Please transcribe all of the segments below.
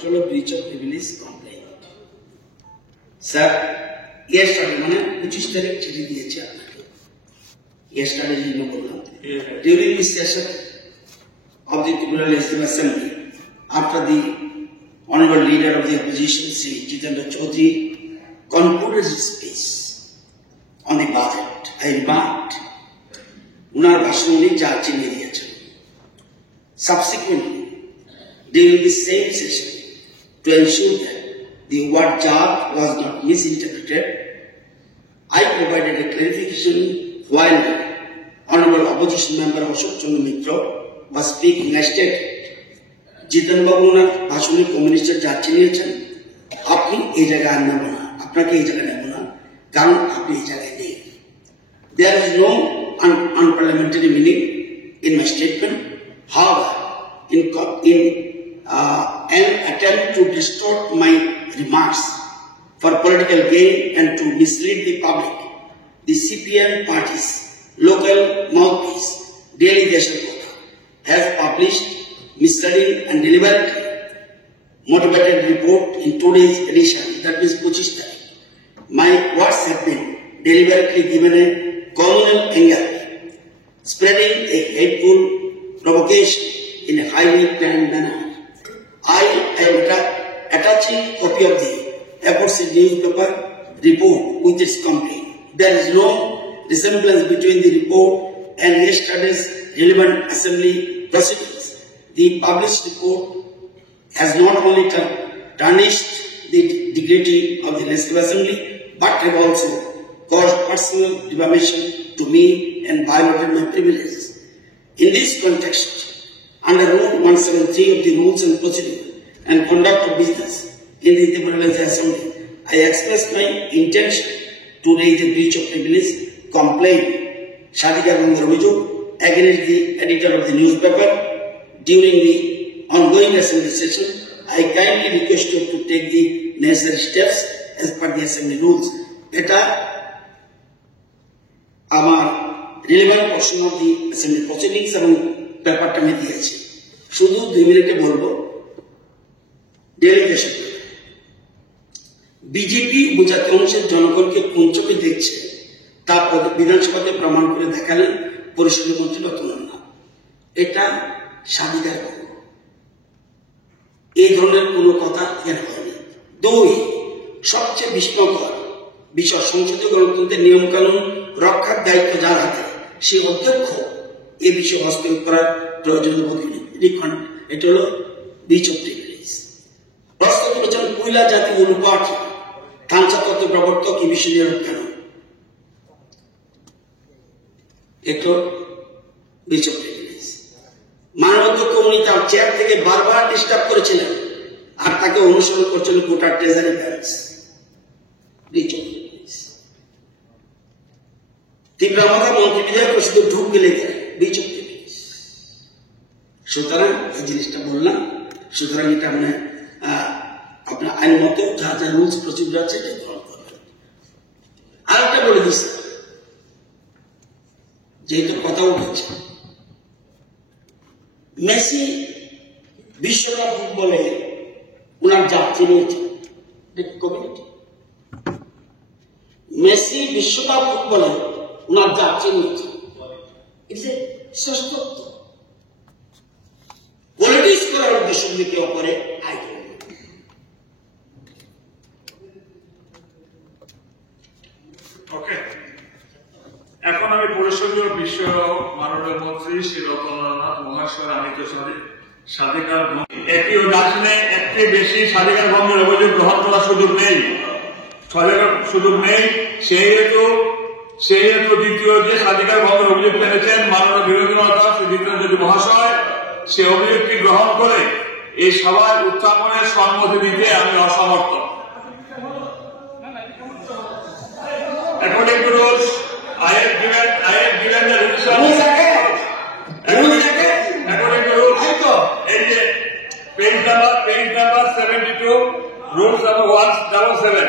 সেটা হলো ব্রিচ of privilege complain. Sir yesterday মানে 25 তারিখ চিঠি দিয়েছে আপনাকে, ইয়েস্টারডে জন্য বললাম, during the session of the Tribunal Legislative Assembly, after the Honorable Leader of the Opposition, Sri Jitendra Chaudhary, concluded his speech on the budget, I remarked, unar bhashon uni jar chine diyechen. Subsequently, during the same session, to ensure that the word jar was not misinterpreted, I provided a clarification while the Honorable Opposition Member Ashok Chandra Mitra was speaking. I stated, জিতেন বাবু না ভাষণে কমিউনিস্টের যাচ্ছি নিয়েছেন, আপনি এই জায়গায় আর নেব না, আপনাকে এই জায়গায় নেব না, কারণ আপনি এই জায়গায় নেই। There is no unparliamentary meaning in my statement. However, in an attempt to distort my remarks for political gain and to mislead the public, the CPN party's local mouthpiece, Daily Deshakota, has published misleading and deliberately motivated report in today's edition, that means 25 Tarikh. My words have been deliberately given a communal angle, spreading a hateful provocation in a highly planned manner. I am attaching a copy of the aforesaid newspaper report with its complaint. There is no resemblance between the report and yesterday's relevant assembly proceedings. The published report has not only tarnished the dignity of the Legislative Assembly, but have also caused personal defamation to me and violated my privileges. In this context, under Rule 173 of the Rules and Procedure and Conduct of Business in the Tribunal Assembly, I express my intention to raise a breach of privilege complaint, Shadika Gandhar Vijay, against the editor of the newspaper. During the ongoing assembly session, I kindly request you to take the necessary steps as per the assembly rules. Eta amar relevant portion of the assembly proceedings এবং ব্যাপারটা আমি দিয়েছি, শুধু 2 মিনিটে বলবো। Delegation BJP উপজাতি অংশের জনগণকে কোন চোখে দেখছে তা বিধানসভাতে প্রমাণ করে দেখালেন পরিষদের মন্ত্রী রতন। এটা স্বাধিকার, এই ধরনের কোনো কথা এখানে হয়নি। 2, সবচেয়ে বিস্ময়কর বিষয়, সংসদীয় গণতন্ত্রের নিয়মকানুন রক্ষার দায়িত্ব যার হাতে, সে অধ্যক্ষ এ বিষয়ে হস্তক্ষেপ করার প্রয়োজন বোধ করেন। এটা হলো ব্রিচ অফ প্রিভিলেজ। প্রশ্ন করেছেন কুইলা জাতি অনুপাত ঢাঞ্চা তত্ত্ব প্রবর্তক এই বিষয়ে নীরব কেন? এটা ব্রিচ অফ প্রিভিলেজ। মানবাধ্যক্ষ উনি তার চেয়ার থেকে বারবার ডিস্টার্ব করেছিলেন আর তাকে অনুসরণ করছিলেন গোটা treasury balance. Breach of privilege. তীব্রমাথা মন্ত্রী বিধায়ক শুধু ঢুক গেলে ব্রিচ অফ প্রিভিলেজ। সুতরাং এই জিনিসটা বললাম, সুতরাং এটা আপনার আইন মতো যা যা রুলস প্রসিডিউর আছে এটা গ্রহণ করবেন। আরেকটা বলে দিচ্ছি, যেহেতু কথা উঠেছে, মেসি বিশ্বকাপ ফুটবলে ওনার যাত্রী নিয়েছেন কমিউনিটি। মেসি বিশ্বকাপ ফুটবলে ওনার যাত্রী নিয়েছেন, ইটস এ শ্রেষ্ঠত্ব। পলিটিক্স করার উদ্দেশ্য যদি কেউ করে, ওকে। এখন আমি পরিষদীয় বিষয় মাননীয় মন্ত্রী শ্রী রতননাথ মহাশয় আনিত স্বাধিকার একই দাসনে একটি বেশি স্বাধিকার ভঙ্গের অভিযোগ গ্রহণ করার সুযোগ নেই, সেই হেতু দ্বিতীয় যে স্বাধিকার ভঙ্গের অভিযোগ পেয়েছেন মাননীয় বিরোধী নেতা শ্রী জিতেন্দ্র মহাশয়, সে অভিযোগটি গ্রহণ করে এই সভায় উত্থাপনের সম্মতি দিতে আমি অসমর্থ। According to rules, I have given the revision. According to rules, page number 72, rules number 177.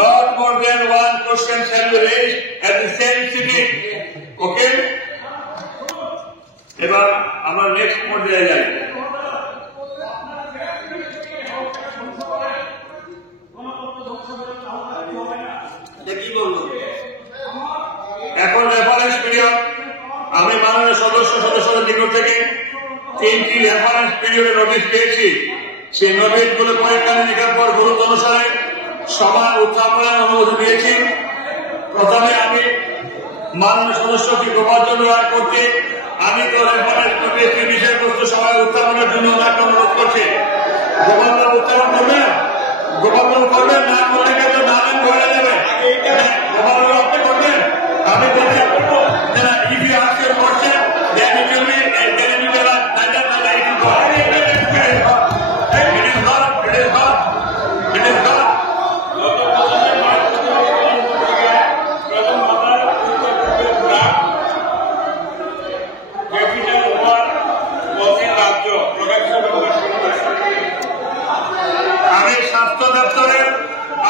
Not more than one question shall be raised at the same sitting. Okay? এবার আমরা নেক্সট পর্যায়ে যাই। কি বলবো? এখন রেফারেন্স পিরিয়ড আমি মাননীয় সদস্যদের নিকট থেকে 3টি রেফারেন্স পিরিয়ডের নোটিশ পেয়েছি। সেই নোটিশ গুলো পরীক্ষা নিরীক্ষার পর গুরুত্ব অনুসারে সভা উত্থাপনের অনুমতি দিয়েছি। প্রথমে আমি মাননীয় সদস্যকে গোপাল চন্দ্র রায় করতে আমি তো রেফারেন্স নোটিশটি বিষয়বস্তু সভায় উত্থাপনের জন্য ওনাকে অনুরোধ করছি। গোপাল উত্থাপন করবেন? গোপাল করবেন, না করলে কিন্তু নামেন ধরে যাবে। গোপাল আপনি করবেন? আমি বলছি if you ask your question, then it will be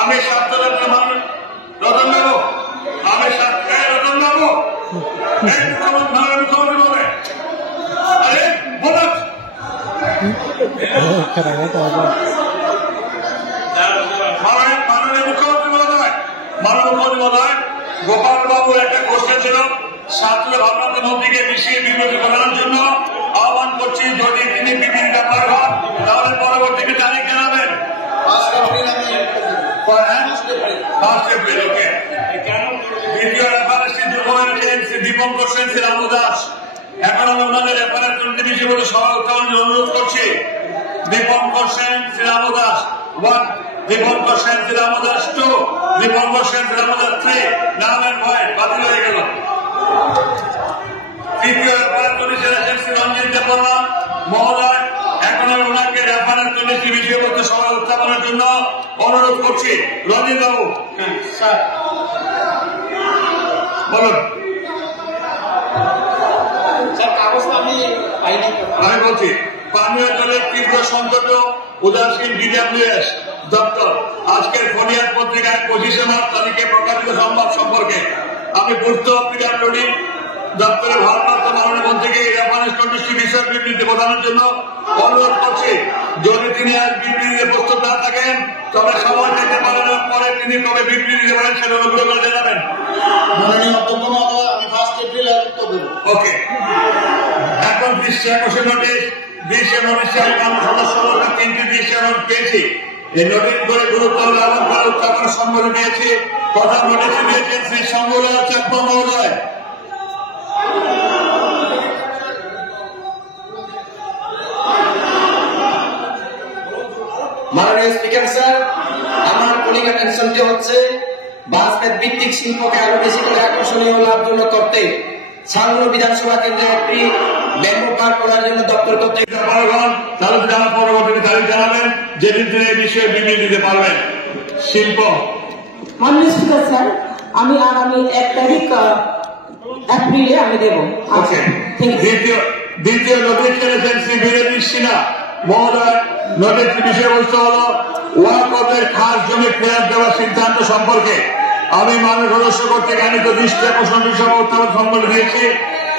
আমি স্বাস্থ্য দপ্তর রতন বাবু, আমি রতন বাবু মুখ্যমন্ত্রী বলে আরে বলুন মাননীয় মুখ্যমন্ত্রী মহোদয়, মাননীয় মুখ্যমন্ত্রী মহোদয়, গোপাল বাবুর একটা কোশ্চেন ছিল ছাত্র ভাবনাতে মন্ত্রীকে মিশিয়ে বিবৃতি প্রদানের জন্য আহ্বান করছি। যদি তিনি বিবৃতিটা পার হন তাহলে পরবর্তীকে তারিখ জানাবেন। 1 April, okay. দ্বিতীয় রেফারেন্সটি দীপঙ্কর সেন শ্রীরামু দাস। এখন আমি ওনাদের রেফারেন্স বিষয়গুলো সভা উত্থাপনের অনুরোধ করছি। দীপঙ্কর সেন শ্রীরামু দাস 1, দীপঙ্কর সেন শ্রীরামু দাস 2, দীপঙ্কর সেন শ্রীরামু দাস 3, নাম এন্ড ভয়েড বাতিল হয়ে গেল। তৃতীয় রেফারেন্স নোটিশ শ্রী রঞ্জিত দেববর্মা মহোদয়। এখন আমি ওনাকে রেফারেন্স নোটিশটি বিষয়বস্তু সভা উত্থাপনের জন্য অনুরোধ করছি। রঞ্জিত বাবু স্যার বলুন। স্যার কাগজটা আমি পাইনি। আমি বলছি পানীয় জলের তীব্র সংকট উদাসীন DWS দপ্তর আজকের ফোনিয়ার পত্রিকায় 25শে মার্চ তারিখে প্রকাশিত সংবাদ সম্পর্কে আমি পূর্ত PWD দপ্তরের ভারপ্রাপ্ত মাননীয় মন্ত্রীকে এই রেফারেন্স নোটিশটি বিষয় বিবৃতি প্রদানের জন্য অনুরোধ করছি। যদি তিনি আজ বিবৃতিতে প্রস্তুত না থাকেন তবে সময় দিতে পারেন, পরে তিনি কবে বিবৃতি দিতে পারেন সেটা অনুগ্রহ করে জানাবেন। মাননীয় অধ্যক্ষ মহোদয়, আমি 1 April উত্তর দেব। ওকে, এখন 2021 নোটিশ 20 নোটিশে আমি মাননীয় সদস্যদের 3টি 20 নোটিশ পেয়েছি। এই নোটিশ করে গুরুত্ব লাভন করে উত্থাপনের সম্মতি দিয়েছি। প্রধান নোটিশ দিয়েছেন শ্রী শঙ্করলাল চাকমা মহোদয়। মাননীয় স্পিকার স্যার, আমার কলিং অ্যাটেনশনটি হচ্ছে বাসপেট ভিত্তিক শিল্পকে আরো বেশি করে আকর্ষণীয় ও লাভজনক করতে সাংগঠনিক বিধানসভা কেন্দ্রে একটি ব্যাম্বু পার্ক করার জন্য দপ্তর কর্তৃক তাহলে জানা পরবর্তী তারিখ জানাবেন যেদিন তিনি এই বিষয়ে বিবৃতি দিতে পারবেন। শিল্প মাননীয় স্পিকার স্যার, আমি আগামী 1 তারিখ এপ্রিলে আমি দেব। ওকে, দ্বিতীয় নোটিশ করেছেন শ্রী বীরেন্দ্র সিনহা মহোদয়। নোটিশটি বিষয়বস্তু হল ওয়াকফের খাস জমি ফেরত দেওয়ার সিদ্ধান্ত সম্পর্কে আমি মাননীয় সদস্য কর্তৃক আনিত দৃষ্টি আকর্ষণ বিষয় উত্থাপন সম্মতি দিয়েছি।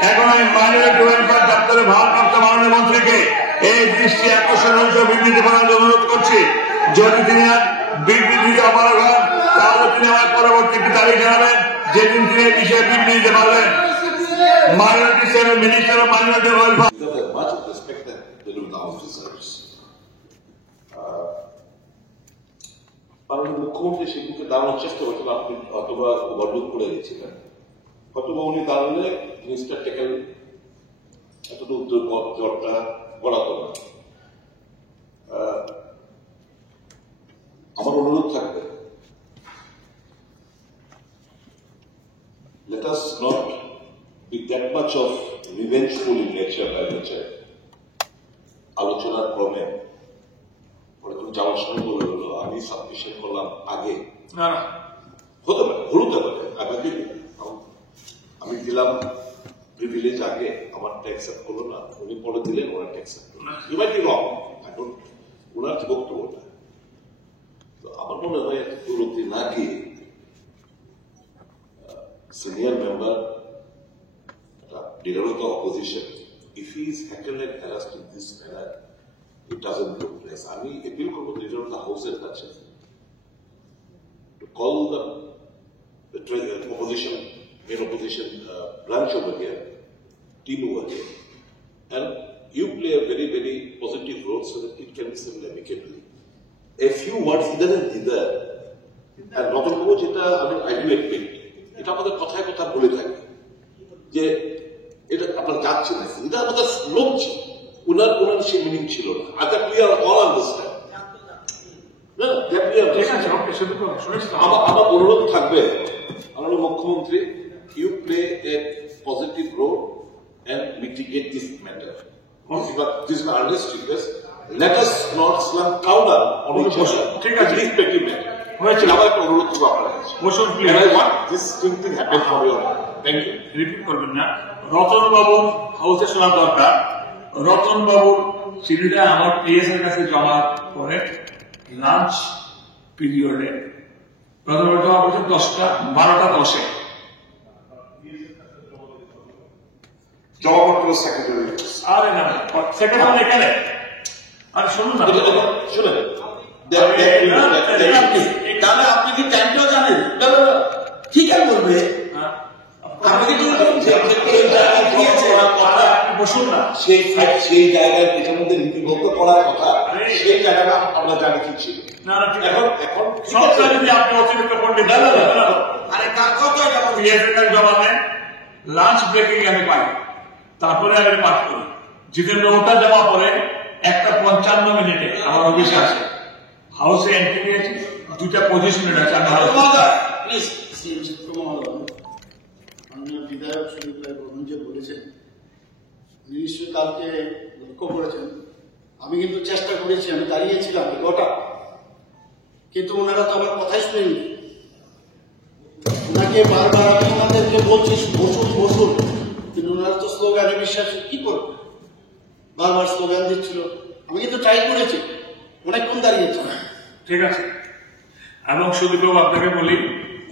এখন আমি মাইনরিটি ওয়েলফেয়ার দপ্তরের ভারপ্রাপ্ত মাননীয় মন্ত্রীকে এই দৃষ্টি আকর্ষণ বিবৃতি প্রদানের অনুরোধ করছি। যদি তিনি আজ বিবৃতি অপারগ হন তাহলে তিনি আমার পরবর্তী তারিখ জানাবেন যেদিন তিনি এই বিষয়ে বিবৃতি দিতে পারবেন। Minority Center, Minister of Minority Welfare. Deserve much of respect that the House deserves. মাননীয় মুখ্যমন্ত্রী সেগুলোকে দাঁড়ানোর চেষ্টা করছেন, আপনি অথবা ওভারলুক করে দিচ্ছিলেন, অথবা উনি দাঁড়ালে জিনিসটা টেকেল এতটুকু জটটা গড়াতো না। আমার অনুরোধ থাকবে, let us not be that much of revengeful in nature by nature. আলোচনার ক্রমে পরে তুমি যাওয়ার সময় বলে হলো আমি সাবমিশন করলাম আগে, হতে পারে ভুল হতে পারে, আমি দিলাম প্রিভিলেজ আগে, আমার অ্যাকসেপ্ট করলো না, উনি পরে দিলেন ওনার অ্যাকসেপ্ট করলো, ইউ মাইট বি রং, এখন ওনার বক্তব্যটা তো আমার মনে হয় দূরত্বে না গিয়ে senior member leader of the opposition, if he is heckled and harassed in this manner, it doesn't look nice. I mean, appeal to the leader of the house at that to call the main opposition branch over here, team over here, and you play a very, very positive role so that it can be settled amicably. A few words either and either, and Ratan Babu যেটা I do admit, এটা আমাদের কথায় কথা বলে থাকে যে এটা আপনার যাচ্ছে না, এটা আমাদের লোক ছিল, উনার সে মিনিং ছিল না। I think we are all understand. আমার অনুরোধ থাকবে আমাদের মুখ্যমন্ত্রী, you play a positive role and mitigate this matter. But this is an earnest request. Let us not slam counter on each other. ঠিক আছে, respective matter. আমার একটা অনুরোধ করবো আপনার কাছে। And I want this thing to happen for your thank you. Repeat করবেন না। রতন বাবুর হাউসে শোনা দরকার। রতন বাবুর চিঠিটা আমার পিএস এর কাছে জমা করে লাঞ্চ পিরিয়ডে রতন বাবু জমা করছে 12:10 জবাবপত্র সেক্রেটারি। আরে না সেক্রেটারি এখানে আরে শুনুন না শুনুন তাহলে আপনি কি টাইমটাও জানেন? ঠিক আছে বলবে বসুন না সেই জায়গায় এটার মধ্যে লিপিবদ্ধ করার কথা, সেই জায়গাটা আমরা জানি কি ছিল। এখন সবটা যদি আপনি অতিরিক্ত পণ্ডিত জমা দেন, লাঞ্চ ব্রেকিং আমি পাই, তারপরে আমি পাঠ করি। জিতেন্দ্র ওটা জমা পরে 1:55 আমার অফিসে আছে, হাউসে এন্ট্রি নিয়েছি, 2টা পজিশনে আছে। মাননীয় বিধায়ক শরীফ ভাই বর্মন যে বলেছেন, নিশ্চয়ই কালকে লক্ষ্য করেছেন, আমি কিন্তু চেষ্টা করেছি, আমি দাঁড়িয়েছিলাম গোটা, কিন্তু ওনারা তো আমার কথাই শুনেনি। ওনাকে বারবার আমি ওনাদেরকে বলছি বসুন বসুন, কিন্তু ওনারা তো স্লোগানে বিশ্বাস কি করবে, বারবার স্লোগান দিচ্ছিল। আমি কিন্তু ট্রাই করেছি, অনেকক্ষণ দাঁড়িয়েছি। ঠিক আছে, এবং সুদীপ বাবু আপনাকে বলি,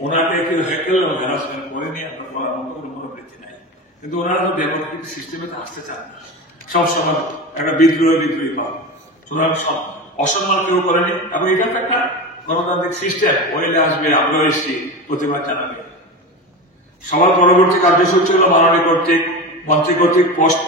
ওনাকে কেউ হ্যাকেল এবং হ্যারাসমেন্ট করেনি, আপনার করার মতো কোনো মনোবৃত্তি নাই, কিন্তু ওনারা তো ডেমোক্রেটিক সিস্টেমে তো আসতে চান না, সবসময় একটা বিদ্রোহী পাবে। সুতরাং অসম্মান কেউ করেনি, এবং এটা তো একটা গণতান্ত্রিক সিস্টেম, ওইলে আসবে, আমরাও এসছি, প্রতিবাদ জানাবে। সবার পরবর্তী কার্যসূচি হল মাননীয় মন্ত্রী কর্তৃক পোস্ট